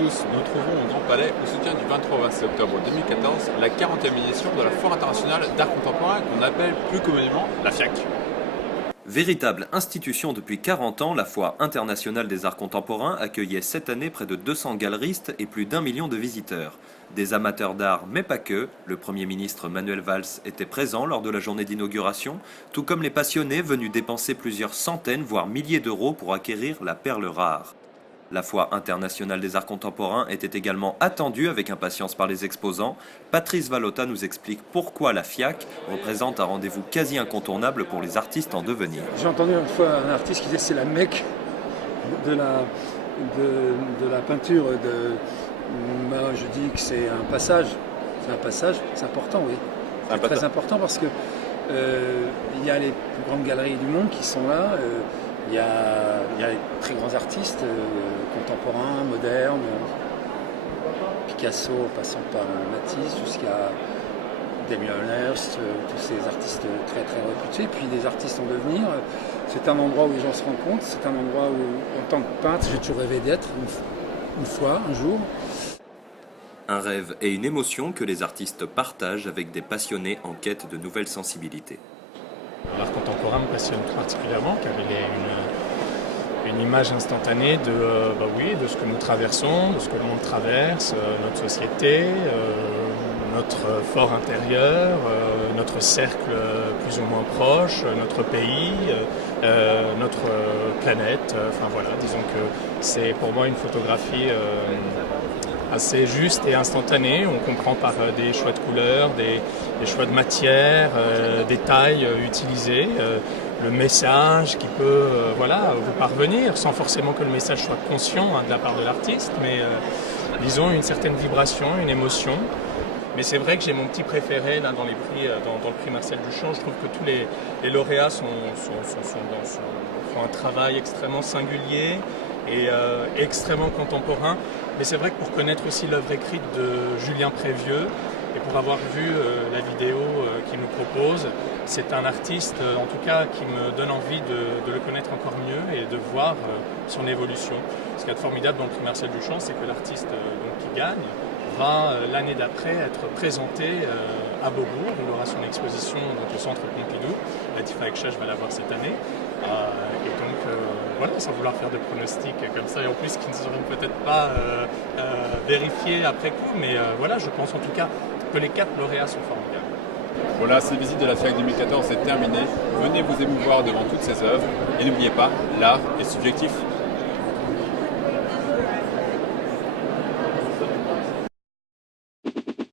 tous, nous nous trouvons au Grand Palais au soutien du 23 au 26 octobre 2014, la 40e édition de la Foire internationale d'art contemporain qu'on appelle plus communément la FIAC. Véritable institution depuis 40 ans, la Foire internationale des arts contemporains accueillait cette année près de 200 galeristes et plus d'1 million de visiteurs. Des amateurs d'art, mais pas que. Le Premier ministre Manuel Valls était présent lors de la journée d'inauguration, tout comme les passionnés venus dépenser plusieurs centaines, voire milliers d'euros pour acquérir la perle rare. La Foire internationale des arts contemporains était également attendue avec impatience par les exposants. Patrice Vallota nous explique pourquoi la FIAC représente un rendez-vous quasi incontournable pour les artistes en devenir. J'ai entendu une fois un artiste qui disait que c'est la Mecque de la peinture. Moi, je dis que c'est un passage. C'est un passage, c'est important, oui. C'est très important parce que il y a les plus grandes galeries du monde qui sont là. Il y a les très grands artistes contemporains, modernes, Picasso, passant par Matisse, jusqu'à Damien Hirst, tous ces artistes très très réputés, puis des artistes en devenir. C'est un endroit où les gens se rencontrent, c'est un endroit où, en tant que peintre, j'ai toujours rêvé d'être, une fois, un jour. Un rêve et une émotion que les artistes partagent avec des passionnés en quête de nouvelles sensibilités. L'art contemporain me passionne tout particulièrement car il est une image instantanée de ce que nous traversons, de ce que le monde traverse, notre société, notre fort intérieur, notre cercle plus ou moins proche, notre pays, notre planète. Enfin voilà, disons que c'est pour moi une photographie assez juste et instantané. On comprend par des choix de couleurs, des choix de matière, des tailles utilisées, le message qui peut vous parvenir sans forcément que le message soit conscient de la part de l'artiste, mais disons une certaine vibration, une émotion. Mais c'est vrai que j'ai mon petit préféré là, dans les prix, dans le prix Marcel Duchamp. Je trouve que tous les lauréats font un travail extrêmement singulier et extrêmement contemporain. Mais c'est vrai que pour connaître aussi l'œuvre écrite de Julien Prévieux et pour avoir vu la vidéo qu'il nous propose, c'est un artiste en tout cas qui me donne envie de le connaître encore mieux et de voir son évolution. Ce qui est formidable dans le prix Marcel Duchamp, c'est que l'artiste qui gagne va l'année d'après être présenté à Beaubourg. Il aura son exposition au Centre Pompidou. Latifa Ekchach va l'avoir cette année. Et donc sans vouloir faire de pronostics comme ça, et en plus qui ne seront peut-être pas vérifiés après coup, mais je pense en tout cas que les 4 lauréats sont formidables. Voilà, cette visite de la FIAC 2014 est terminée. Venez vous émouvoir devant toutes ces œuvres et n'oubliez pas, l'art est subjectif.